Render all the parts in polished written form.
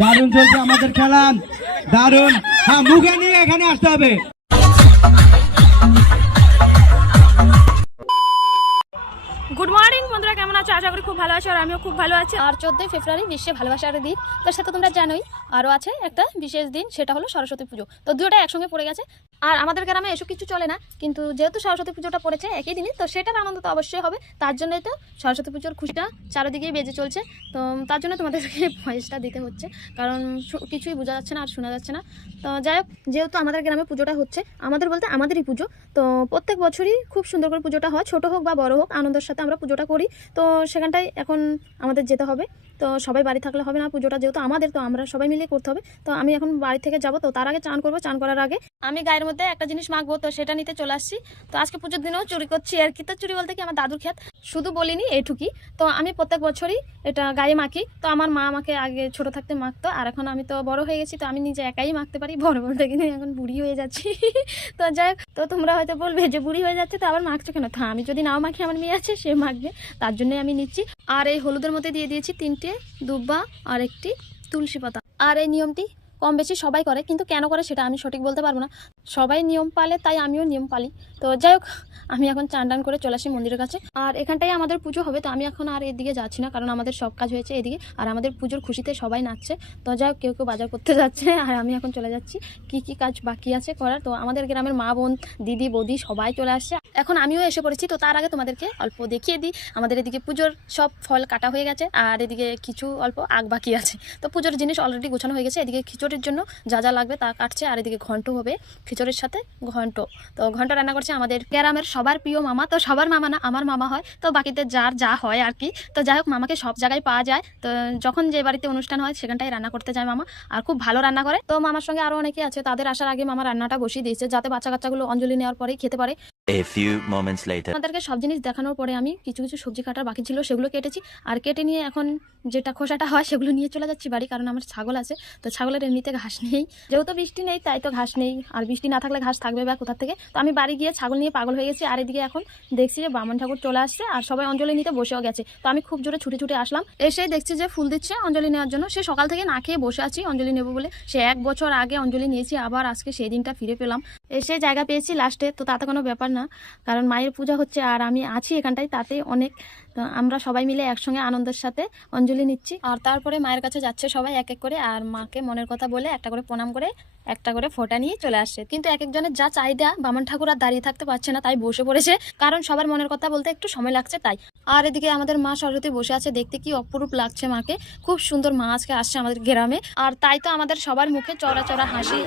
দারুণ চলছে আমাদের খেলা, দারুণ। হ্যাঁ, মুখে নিয়ে এখানে আসতে হবে। গুড মর্নিং বন্ধুরা, কেমন আছো? আশা করি খুব ভালো আছো, আর আমিও খুব ভালো আছি। আর 14 ফেব্রুয়ারি বিশ্ব ভালোবাসার দিন, তার সাথে তোমরা জানোই আরও আছে একটা বিশেষ দিন, সেটা হলো সরস্বতী পুজো। তো দুটোটা একসঙ্গে পড়ে গেছে। আর আমাদের গ্রামে এসব কিছু চলে না, কিন্তু যেহেতু সরস্বতী পুজোটা পড়েছে একই দিনই, তো সেটার আনন্দ তো অবশ্যই হবে। তার জন্যই তো সরস্বতী পুজোর খুশিটা চারিদিকেই বেজে চলছে। তো তার জন্য তোমাদেরকে ভয়েসটা দিতে হচ্ছে, কারণ কিছুই বোঝা যাচ্ছে না আর শোনা যাচ্ছে না। তো যাই হোক, যেহেতু আমাদের গ্রামে পুজোটা হচ্ছে, আমাদের বলতে আমাদেরই পুজো, তো প্রত্যেক বছরই খুব সুন্দর করে পুজোটা হয়, ছোট হোক বা বড় হোক, আনন্দের সাথে আমরা পুজোটা করি। তো সেখানটায় এখন আমাদের যেতে হবে। তো সবাই বাড়ি থাকলে হবে না, পুজোটা যেহেতু আমাদের, তো আমরা সবাই মিলে করতে হবে। তো আমি এখন বাড়ি থেকে যাব, তো তার আগে চান করবো। চান করার আগে আমি গায়ের মধ্যে একটা জিনিস মাখবো, তো সেটা নিতে চলে আসছি। তো আজকে পুজোর দিনেও চুরি করছি আর কি। তো চুরি বলতে কি, আমার দাদুর ক্ষেত, শুধু বলিনি এইটুকুই। তো আমি প্রত্যেক বছরই এটা গায়ে মাখি। তো আমার মা আমাকে আগে ছোট থাকতে মাখতো, আর এখন আমি তো বড় হয়ে গেছি, তো আমি নিজে একাই মাখতে পারি। বড় বলতে কিন্তু এখন বুড়ি হয়ে যাচ্ছি। তো যাই হোক, তো তোমরা হয়তো বলবে যে বুড়ি হয়ে যাচ্ছে তো আবার মাখছো কেন? তো আমি যদি নাও মাখি, আমার মেয়ে আছে, সে মাখবে, তার জন্যই আমি নিচ্ছি। আর এই হলুদের মধ্যে দিয়ে দিয়েছি 3টে দুব্বা আর একটি তুলসী পাতা। আর এই নিয়মটি কম বেশি সবাই করে, কিন্তু কেন করে সেটা আমি সঠিক বলতে পারবো না। সবাই নিয়ম পালে, তাই আমিও নিয়ম পালি। তো যাই হোক, আমি এখন চান টান করে চলে আসি মন্দিরের কাছে। আর এখানটাই আমাদের পুজো হবে, তো আমি এখন আর এদিকে যাচ্ছি না, কারণ আমাদের সব কাজ হয়েছে এদিকে। আর আমাদের পুজোর খুশিতে সবাই নাচছে। তো যাই হোক, কেউ কেউ বাজার করতে যাচ্ছে, আর আমি এখন চলে যাচ্ছি। কি কি কাজ বাকি আছে করার, তো আমাদের গ্রামের মা বোন দিদি বৌদি সবাই চলে আসছে। এখন আমিও এসে পড়েছি। তো তার আগে তোমাদেরকে অল্প দেখিয়ে দিই, আমাদের এদিকে পুজোর সব ফল কাটা হয়ে গেছে, আর এদিকে কিছু অল্প আগ বাকি আছে। তো পুজোর জিনিস অলরেডি গোছানো হয়ে গেছে। এদিকে খিচুড়ির জন্য যা যা লাগবে তা কাটছে, আর এদিকে ঘন্ট হবে খিচুড়ির সাথে ঘন্ট। তো ঘন্ট রান্না করছে আমাদের গ্রামের সবার প্রিয় মামা। তো সবার মামা না, আমার মামা হয়, তো বাকিতে যার যা হয় আর কি। তো যাই হোক, মামাকে সব জায়গায় পাওয়া যায়। তো যখন যে বাড়িতে অনুষ্ঠান হয় সেখানটাই রান্না করতে যায় মামা, আর খুব ভালো রান্না করে। তো মামার সঙ্গে আরো অনেকে আছে, তাদের আসার আগে মামা রান্নাটা বসিয়ে দিয়েছে, যাতে বাচ্চা কাচ্চাগুলো অঞ্জলি নেওয়ার পরেই খেতে পারে। A few moments later. আমাদেরকে সব জিনিস দেখানোর পরে আমি কিছু কিছু সবজি কাটার বাকি ছিল, সেগুলো কেটেছি। আর কেটে নিয়ে এখন যেটা খোসাটা হয় সেগুলো নিয়ে চলে যাচ্ছি বাড়ি, কারণ আমার ছাগল আছে। তো ছাগলের এমনিতে ঘাস নেই, যেহেতু বৃষ্টি নেই তাই তো ঘাস নেই। আর বৃষ্টি না থাকলে ঘাস থাকবে বা কোথা থেকে? তো আমি বাড়ি গিয়ে ছাগল নিয়ে পাগল হয়ে গেছি। আর এদিকে এখন দেখছি যে বামন ঠাকুর চলে আসছে, আর সবাই অঞ্জলি নিতে বসেও গেছে। তো আমি খুব জোরে ছুটে ছুটে আসলাম, এসে দেখছি যে ফুল দিচ্ছে অঞ্জলি নেওয়ার জন্য। সে সকাল থেকে না খেয়ে বসে আছি অঞ্জলি নেবো বলে। সে 1 বছর আগে অঞ্জলি নিয়েছি, আবার আজকে সেই দিনটা ফিরে পেলাম, এসে জায়গা পেয়েছি লাস্টে। তো তাতে কোনো ব্যাপার না, কারণ মায়ের পূজা হচ্ছে আর আমি আছি এখানটায়, তাতেই অনেক। তো আমরা সবাই মিলে একসঙ্গে আনন্দের সাথে অঞ্জলি নিচ্ছি। আর তারপরে মায়ের কাছে যাচ্ছে সবাই এক এক করে, আর মাকে মনের কথা বলে একটা করে প্রণাম করে একটা করে ফোঁটা নিয়ে চলে আসছে। কিন্তু এক একজনের যা চাহিদা, বামন ঠাকুর আর দাঁড়িয়ে থাকতে পারছে না, তাই বসে পড়েছে, কারণ সবার মনের কথা বলতে একটু সময় লাগছে তাই। আর এদিকে আমাদের মা সরস্বতী বসে আছে, দেখতে কি অপরূপ লাগছে মাকে। খুব সুন্দর মা আজকে আসছে আমাদের গ্রামে, আর তাই তো আমাদের সবার মুখে চড়া চড়া হাসি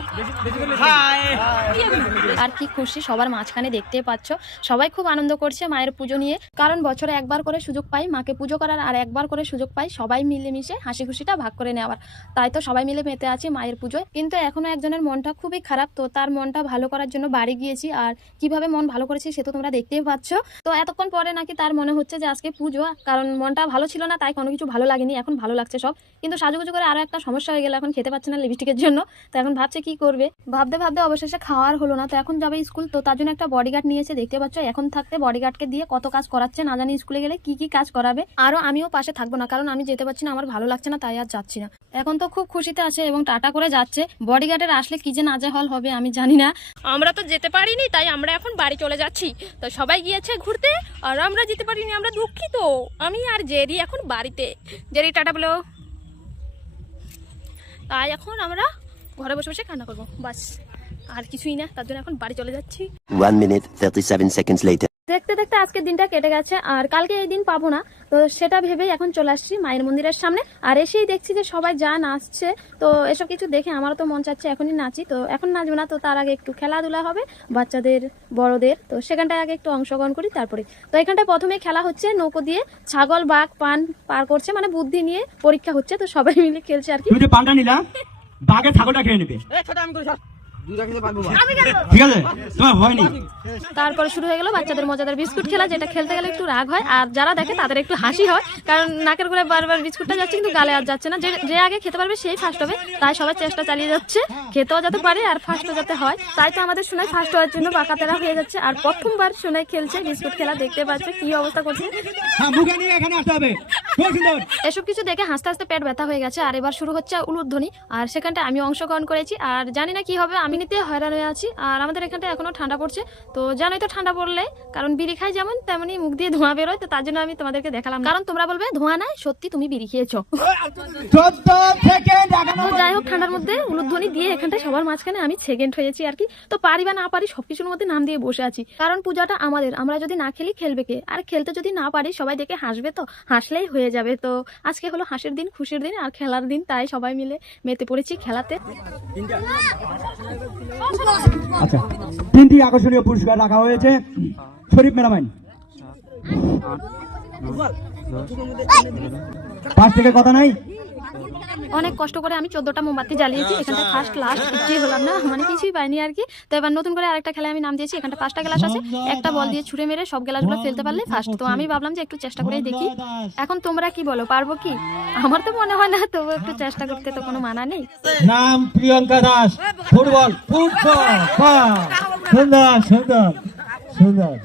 আর কি খুশি সবার মাঝখানে দেখতে পাচ্ছ। সবাই খুব আনন্দ করছে মায়ের পুজো নিয়ে, কারণ বছরে একবার করে সুযোগ পাই মাকে পুজো করার, আর একবার করে সুযোগ পাই সবাই মিলেমিশে হাসি খুশিটা ভাগ করে নেওয়ার। তাই তো সবাই মিলে মেতে আছি মায়ের পুজোয়। কিন্তু এখনো একজনের মনটা খুবই খারাপ, তো তার মনটা ভালো করার জন্য বাড়ি গিয়েছি। আর কিভাবে মন ভালো করেছি সে তো তোমরা দেখতেই পাচ্ছ। তো এতক্ষণ পরে নাকি তার মনে হচ্ছে যে আজকে পুজো, কারণ মনটা ভালো ছিল না, তাই কোনো কিছু ভালো লাগেনি, এখন ভালো লাগছে সব। কিন্তু সাজুগুজু করে আরো একটা সমস্যা হয়ে গেল, এখন খেতে পাচ্ছে না লিপস্টিকের জন্য। তো এখন ভাবছে কি করবে, ভাবতে ভাবতে অবশেষে খাওয়ার হলো না। তো এখন যাবে স্কুল, তো তার জন্য একটা বডিগার্ড নিয়েছে, দেখতে পাচ্ছ। এখন থাকতে বডিগার্ডকে দিয়ে কত কাজ করাচ্ছে না জানি, স্কুলে গেলে কি কি কাজ করাবে। আরো আমিও পাশে থাকবো না, কারণ আমি যেতে পারছি না, আমার ভালো লাগছে না, তাই আর যাচ্ছি না। এখন তো খুব খুশিতে আছে এবং টাটা করে যাচ্ছে। বডিগার্ডের আসলে কি যে নাজেহাল হবে আমি জানি না। আমরা তো যেতে পারিনি, তাই আমরা এখন বাড়ি চলে যাচ্ছি। তো সবাই গিয়েছে ঘুরতে, আর আমরা যেতে পারিনি, আমরা দুঃখিত। আমি আর জেরি এখন বাড়িতে। জেরি টাটা বলো। তাই এখন আমরা ঘরে বসে বসে কান্না করবো, বাস আর কিছুই না। তার জন্য এখন বাড়ি চলে যাচ্ছি। 1 minute 37 seconds later. দেখতে দেখতে আজকের দিনটা কেটে গেছে, আর কালকে এই দিন পাবো না, তো সেটা ভেবেই এখন চলে আসছি মায়ের মন্দিরের সামনে। আর এসেই দেখছি যে সবাই যা নাচছে, তো এসব কিছু দেখে আমারও তো মন চাচ্ছে এখনই নাচি। তো এখন নাচবো না, তো তার আগে একটু খেলাধুলা হবে বাচ্চাদের বড়দের, তো সেখানটায় আগে একটু অংশগ্রহণ করি তারপরে। তো এখানটায় প্রথমে খেলা হচ্ছে নৌকো দিয়ে, ছাগল বাঘ পান পার করছে, মানে বুদ্ধি নিয়ে পরীক্ষা হচ্ছে। তো সবাই মিলে খেলছে আর কি। তুমি যে পানটা নিলা, বাঘে ছাগলটা খেয়ে নেবে, ঠিক আছে? তোমার হয়নি। তারপরে শুরু হয়ে গেল বাচ্চাদের মজাদার বিস্কুট খেলা, যেটা খেলতে গেলে একটু রাগ হয়, আর যারা দেখে তাদের একটু হাসি হয়, কারণ নাকের করে বারবার বিস্কুটটা যাচ্ছে কিন্তু গালে আর যাচ্ছে না। যে আগে খেতে পারবে সেই ফার্স্ট হবে, তাই সবাই চেষ্টা চালিয়ে যাচ্ছে খেতেও যাতে পারে আর ফার্স্টও যাতে হয়। তাই তো আমাদের সোনাই ফার্স্ট হওয়ার জন্য বাঁকাতেরা হয়ে যাচ্ছে। আর প্রথমবার সোনাই খেলছে বিস্কুট খেলা, দেখতে পাচ্ছে কি অবস্থা করছে। হ্যাঁ, মুখে নিয়ে এখানে আসতে হবে। খুব সুন্দর। এসব কিছু দেখে হাসতে হাসতে পেট ব্যথা হয়ে গেছে। আর এবার শুরু হচ্ছে উলুধ্বনি, আর সেখানটা আমি অংশগ্রহণ করেছি। আর জানি না কি হবে, আমি নিতে হয়রান হয়ে আছি। আর আমাদের এখানটা এখনো ঠান্ডা পড়ছে, তো জানোই তো ঠান্ডা পড়লে কারণ বিড়ি খাই যেমন তেমনি মুখ দিয়ে ধোঁয়া বেরোয়, তো তার জন্য আমি তোমাদেরকে দেখালাম, কারণ তোমরা বলবে ধোঁয়া নাই, সত্যি তুমি বিড়ি খেয়েছো। 14 সেকেন্ড তো যাই হোক, ঠান্ডার মধ্যে উলুধ্বনি দিয়ে এখানটায় সবার মাঝখানে আমি সেকেন্ড হয়েছি আর কি। তো পারি বা না পারি সবকিছুর মধ্যে নাম দিয়ে বসে আছি, কারণ পূজাটা আমাদের, আমরা যদি না খেলি খেলবে কে? আর খেলতে যদি না পারি সবাই দেখে হাসবে, তো হাসলেই হয়ে যাবে। তো আজকে হলো হাসির দিন, খুশির দিন আর খেলার দিন, তাই সবাই মিলে মেতে পড়েছি খেলাতে। আচ্ছা, 3টি আকর্ষণীয় পুরস্কার রাখা হয়েছে। শরীফ মেরামাইন, পাশ থেকে কথা নাই। অনেক কষ্ট করে আমি 14টা মোমবাতি জ্বালিয়েছি, এখানটা ফার্স্ট লাস্ট কিছুই হলাম না, মানে কিছুই পাইনি আর কি। তো এবার নতুন করে আরেকটা খেলায় আমি নাম দিয়েছি। এখানটা 5টা গ্লাস আছে, একটা বল দিয়ে ছুঁড়ে মেরে সব গ্লাসগুলো ফেলতে পারলে ফার্স্ট। তো আমি ভাবলাম যে একটু চেষ্টা করেই দেখি। এখন তোমরা কি বলো, পারবো কি? আমার তো মনে হয় না, তবু একটু চেষ্টা করতে তো কোনো মানা নেই। নাম প্রিয়ঙ্কা দাস, ফুটবল ফুটবল। সুন্দর সুন্দর সুন্দর।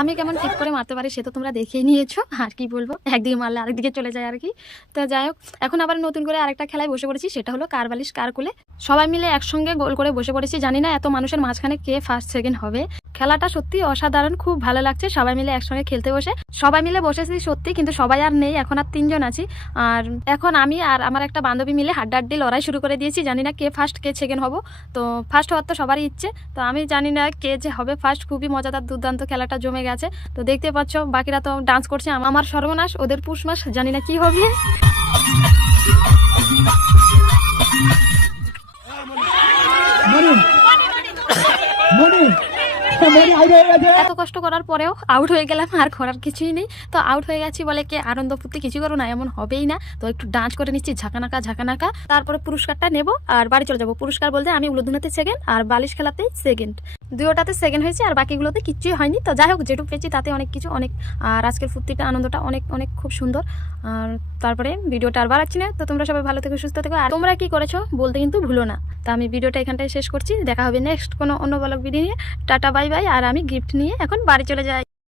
আমি কেমন ঠিক করে মারতে পারি সে তো তোমরা দেখেই নিয়েছো, আর কি বলবো, একদিকে মারলে আরেকদিকে চলে যায় আর কি। তো যাই হোক, এখন আবার নতুন করে আরেকটা খেলায় বসে পড়েছি, সেটা হলো কার বালিশ কার কোলে। সবাই মিলে একসঙ্গে গোল করে বসে পড়েছি, জানি না এত মানুষের মাঝখানে কে ফার্স্ট সেকেন্ড হবে। খেলাটা সত্যি অসাধারণ, খুব ভালো লাগছে সবাই মিলে একসঙ্গে খেলতে বসে। সবাই মিলে বসেছি সত্যি, কিন্তু সবাই আর নেই, এখন আর 3 জন আছি। আর এখন আমি আর আমার একটা বান্ধবী মিলে হাড্ডাহাড্ডি লড়াই শুরু করে দিয়েছি, জানি না কে ফার্স্ট কে সেকেন্ড হবো। তো ফার্স্ট হওয়ার তো সবারই ইচ্ছে, তো আমি জানি না কে যে হবে ফার্স্ট। খুবই মজাদার দুর্দান্ত খেলাটা জমে গেছে, তো দেখতে পাচ্ছ বাকিরা তো ডান্স করছে, আমার সর্বনাশ, ওদের পুষমাস, জানি না কি হবে। মনি মনি মনি আউট হয়ে গেছে। এত কষ্ট করার পরেও আউট হয়ে গেলাম, আর করার কিছুই নেই। তো আউট হয়ে গেছি বলে কে আনন্দ ফুর্তি কিছু করো না, এমন হবেই না। তো একটু ডান্স করে নিচ্ছি ঝাঁকানাকা ঝাঁকানাকা, তারপরে পুরস্কারটা নেব আর বাড়ি চলে যাবো। পুরস্কার বলতে আমি উলুধ্বনিতে সেকেন্ড আর বালিশ খেলাতে সেকেন্ড, দুটোটাতে সেকেন্ড হয়েছি, আর বাকিগুলোতে কিছুই হয়নি। তো যাই হোক, যেটুকু পেয়েছি তাতে অনেক কিছু, অনেক। আর আজকের ফুর্তিটা আনন্দটা অনেক অনেক খুব সুন্দর। আর তারপরে ভিডিওটা আর বাড়াচ্ছি না, তো তোমরা সবাই ভালো থেকো, সুস্থ থেকো, আর তোমরা কি করেছো বলতে কিন্তু ভুলো না। তো আমি ভিডিওটা এখানটায় শেষ করছি, দেখা হবে নেক্সট কোনো অন্য ব্লগ ভিডিও নিয়ে। Tata bye bye. আর আমি গিফট নিয়ে এখন বাড়ি চলে যাই।